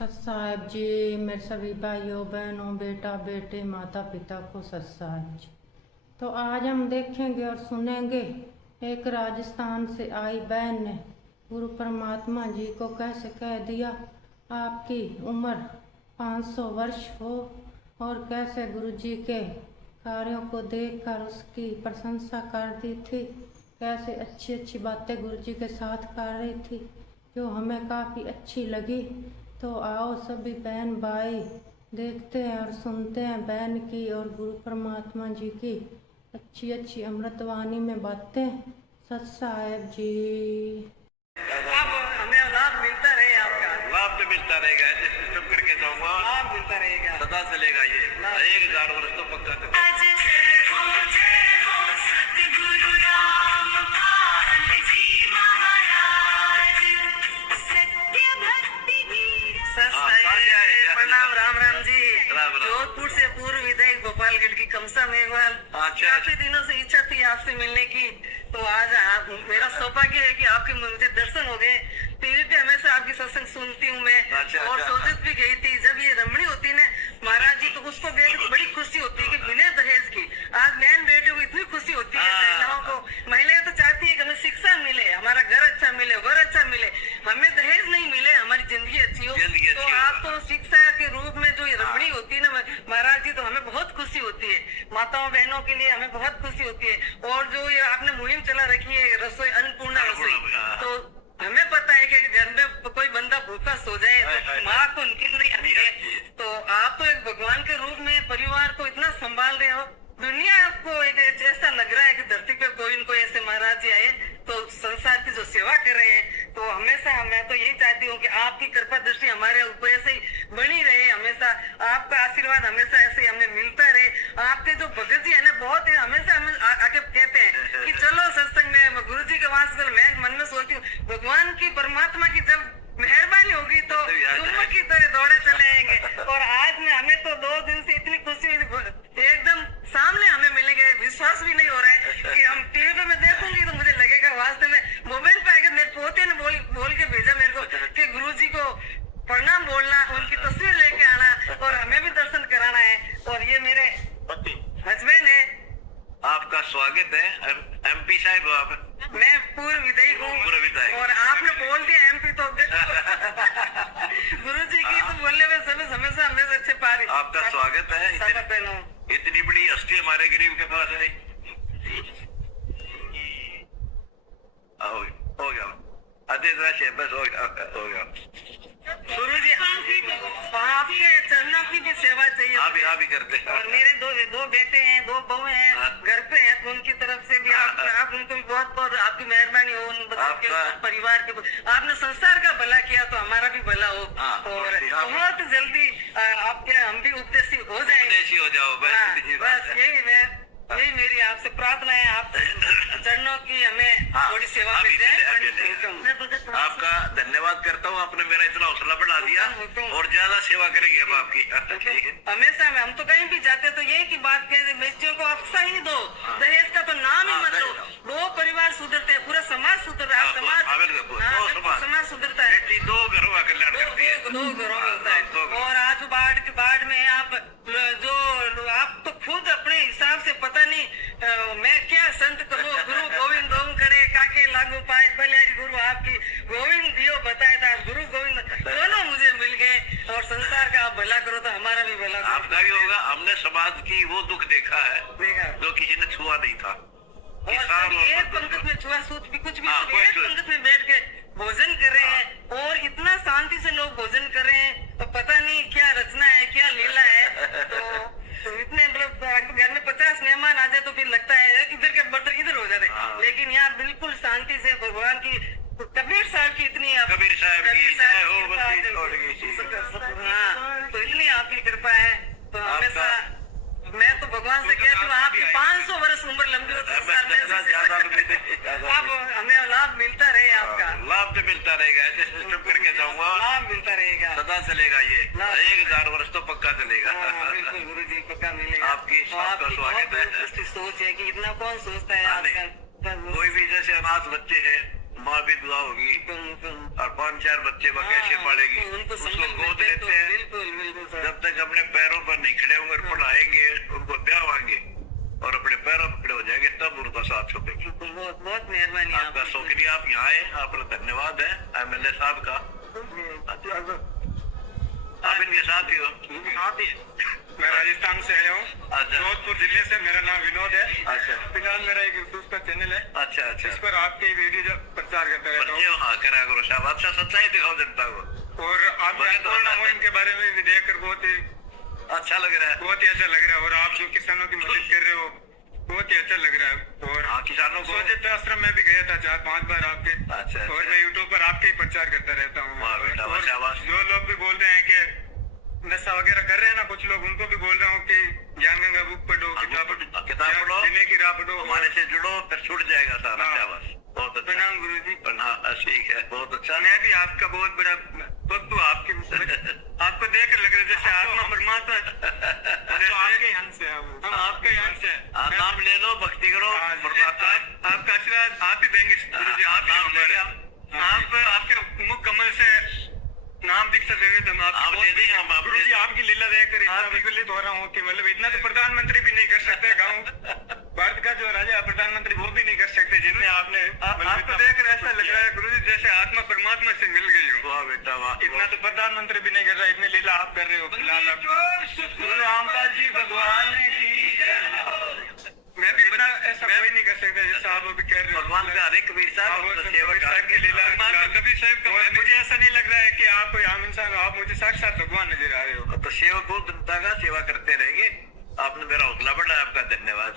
सत साहेब जी, मेरे सभी भाइयों बहनों बेटा बेटे माता पिता को सत साहेब जी। तो आज हम देखेंगे और सुनेंगे एक राजस्थान से आई बहन ने गुरु परमात्मा जी को कैसे कह दिया आपकी उम्र 500 वर्ष हो, और कैसे गुरु जी के कार्यों को देखकर उसकी प्रशंसा कर दी थी, कैसे अच्छी अच्छी बातें गुरु जी के साथ कर रही थी जो हमें काफ़ी अच्छी लगी। तो आओ सभी बहन भाई देखते हैं और सुनते हैं बहन की और गुरु परमात्मा जी की अच्छी अच्छी अमृतवाणी में बातें। सत साहेब जी। अब हमें लाभ मिलता रहे, आपका लाभ तो मिलता रहेगा, ऐसे सिस्टम करके जाऊंगा, लाभ मिलता रहेगा, सदा चलेगा ये 1000 वर्ष तो पक्का चलेगा। प्रणाम, राम राम जी। जोधपुर से पूर्व विधायक गोपालगढ़ की कमसा मेघवाल। काफी दिनों से इच्छा थी आपसे मिलने की, तो आज मेरा सौभाग्य है कि आपके मुझे दर्शन हो गए। टीवी पे हमेशा आपकी सत्संग सुनती हूँ मैं, और सोचत भी गई थी जब ये रमणी होती ना महाराज जी, तो उसको देख के बड़ी खुशी होती है कि बिना दहेज की आज बहन बेटे को इतनी खुशी होती है। महिलाओं को, महिलाएं तो चाहती है कि हमें शिक्षा मिले, हमारा घर अच्छा मिले, वर अच्छा मिले, हमें दहेज नहीं मिले, हमारी जिंदगी अच्छी हो। तो आपको शिक्षा के रूप में जो रमणी होती है ना महाराज जी, तो हमें बहुत खुशी होती है। माताओं बहनों के लिए हमें बहुत खुशी होती है। और जो ये आपने मुहिम चला रखी है रसोई अन्नपूर्णा रसोई, तो हमें पता है कि घर में कोई बंदा भूखा सो जाए तो माँ को नींद नहीं आती है। तो आप तो एक भगवान के रूप में परिवार को इतना संभाल रहे हो। दुनिया आपको एक ऐसा लग रहा है कि धरती पे कोई न कोई ऐसे महाराज जी आए तो संसार की जो सेवा कर रहे हैं। तो हमेशा मैं तो यही चाहती हूँ कि आपकी कृपा दृष्टि हमारे ऊपर ऐसे ही बनी रहे, हमेशा आपका आशीर्वाद हमेशा ऐसे ही हमें मिलता रहे। आपके जो भगत जी है ना बहुत है, हमेशा हमें आगे कहते हैं कि चलो सत्संग में गुरु जी के वहां से। मैं मन में सोचती हूँ भगवान की परमात्मा की जब मेहरबानी होगी तो तुम की तरह दौड़े चले आएंगे। और आज में हमें तो 2 दिन से इतनी खुशी हुई, एकदम सामने हमें मिलेंगे, विश्वास भी नहीं हो रहा है कि हम टीवी पे मैं देखूंगी तो मुझे लगेगा वास्तव में मोबाइल पे आएगा। मेरे पोते ने बोल के भेजा मेरे को कि गुरु जी को प्रणाम बोलना, उनकी तस्वीर लेके आना और हमें भी दर्शन कराना है। और ये मेरे हस्बैंड है। आपका स्वागत है। MP साहब हो आप? मैं पूर्व विधायक हूँ, और आपने बोल दिया MP तो गुरु जी की तो बोलने में समय हमेशा हमेशा अच्छे पारी। आपका स्वागत है। इतनी बड़ी हस्ती हमारे गरीब के पास है। हो गया बस हो गया। गुरु जी आपके चरणों की भी सेवा चाहिए। आप भी करते हैं। और मेरे दो बेटे हैं, 2 बहू हैं घर पे हैं, तो उनकी तरफ से भी आप उनको भी बहुत बहुत आपकी मेहरबानी हो। उन परिवार के आपने संसार का भला किया तो हमारा भी भला हो। और बहुत जल्दी आपके हम भी उपदेशी हो जाओ। बस यही मेरी आपसे प्रार्थना है, आप चरणों की हमें थोड़ी सेवा मिल जाए। आपका धन्यवाद करता हूँ, आपने मेरा इतना हौसला बढ़ा दिया, और ज्यादा सेवा करेंगे हम आपकी। हमेशा हम तो कहीं भी जाते तो यही की बात कहते, बेटियों को अक्सा ही दो, दहेज का तो नाम ही मत लो। 2 परिवार सुधरते हैं, पूरा समाज सुधर रहा है। समाज सुधरता है। 2 घरों का कल्याण करती है। 2 घरों में होता है। और आज बाढ़ में आप तो खुद अपने हिसाब से पता नहीं मैं क्या संत करूँ, गुरु गोविंद ओम करे काके लागू पाए बलियारी गुरु आपकी गोविंद दियो बताए था। गुरु गोविंद दोनों मुझे मिल गए, और संसार का आप भला करो तो हमारा भी भला करो। आपका भी होगा। हमने समाज की वो दुख देखा है जो किसी ने छुआ नहीं था। और एक पंक्ति में छुआछूत भी कुछ भी एक पंक्ति में बैठ के भोजन कर रहे हैं, और इतना शांति से लोग भोजन कर रहे हैं, तो पता नहीं क्या रचना है, क्या लीला है। तो इतने मतलब घर में 50 मेहमान आ जाए तो फिर लगता है इधर के बर्तन इधर हो जाते, लेकिन यहाँ बिल्कुल शांति से भगवान की कबीर साहब की इतनी कबीर साहब हाँ, तो इतनी आपकी कृपा है। तो हमेशा मैं तो भगवान से कहती हूँ आपकी 500 वर्ष उम्र लंबी हो। अब हमें लाभ मिलता रहे, आपका लाभ तो मिलता रहेगा, ऐसे सिस्टम करके जाऊंगा, लाभ मिलता रहेगा, सदा चलेगा ये 1000 वर्ष तो पक्का चलेगा। बिल्कुल गुरु जी पक्का मिलेगा। आपकी स्वागत है। सोच है कि इतना कौन सोचता है आजकल। कोई भी जैसे अनाथ बच्चे हैं, माँ भी दुआ होगी, और 5-4 बच्चे वो कैसे पढ़ेगी, उसको गोद लेते आप यहाँ आए, आपका धन्यवाद है MLA साहब का। आप इनके साथ ही हो? मैं राजस्थान से आया हूँ, अच्छा। जोधपुर जिले से। मेरा नाम विनोद है। अच्छा फिलहाल मेरा एक यूट्यूब का चैनल है, अच्छा अच्छा। इस पर आपके वीडियो प्रचार करता रहता हूँ। हाँ करा करो साहब, अच्छा सच्चाई दिखाओ जनता को। और आपके अन्नपूर्णा मुहिम के बारे में भी देखकर बहुत ही अच्छा लग रहा है। अच्छा लग रहा है। और आप जो किसानों की मदद कर रहे हो, बहुत ही अच्छा लग रहा है। और हाँ किसानों को। सोचित आश्रम में भी गया था 4-5 बार आपके। अच्छा। और मैं यूट्यूब पर आपके ही प्रचार करता रहता वाह बेटा, हूँ। वाह, शाबाश। जो लोग भी बोल रहे हैं कि नशा वगैरह कर रहे हैं ना कुछ लोग, उनको भी बोल रहा हूँ कि ज्ञान गंगा बुक पढ़ो, किताब पढ़ो, जीने की राह पढ़ो, हमारे से जुड़ो, फिर छूट जाएगा सारा। हाँ। शाबाश, बहुत अच्छा। प्रणाम गुरुजी। ठीक है, बहुत अच्छा। मैं भी आपका बहुत बड़ा भक्त हूँ। आपको देख लग रहा है जैसे आत्मा परमात्मा आपके यहाँ से। हम आपके यहाँ से। नाम ले लो, भक्ति करो, आपका आशीर्वाद आप ही देंगे गुरुजी। आप ही हमारे, आप आपके मुख कमल से नाम दीक्षा देंगे तो हम आप दे देंगे, हम आप गुरुजी आपकी लीला देखकर आप विचलित हो रहा हूँ कि मतलब इतना तो प्रधानमंत्री भी नहीं कर सकते। गाँव भारत का जो राजा प्रधानमंत्री वो भी नहीं कर सकते जितने आपने। आपको देखकर ऐसा लग रहा है गुरुजी जैसे आत्मा परमात्मा से मिल गई हो। वाह बेटा वाह। इतना तो प्रधानमंत्री भी नहीं कर रहा, इतनी लीला आप कर रहे हो। फिलहाल गुरु रामदास जी भगवान की। मैं भी इतना ऐसा कोई नहीं कर सकता जैसा आप अभी कह रहे हो। भगवान का हरे कबीर साहब की लीला, कबीर साहब का। मुझे ऐसा नहीं लग रहा है कि आप कोई आम इंसान हो, आप मुझे साक्षात भगवान नजर आ रहे हो। तो सेवक को जनता का सेवा करते रहेंगे। आपने मेरा हौसला बढ़ाया, आपका धन्यवाद।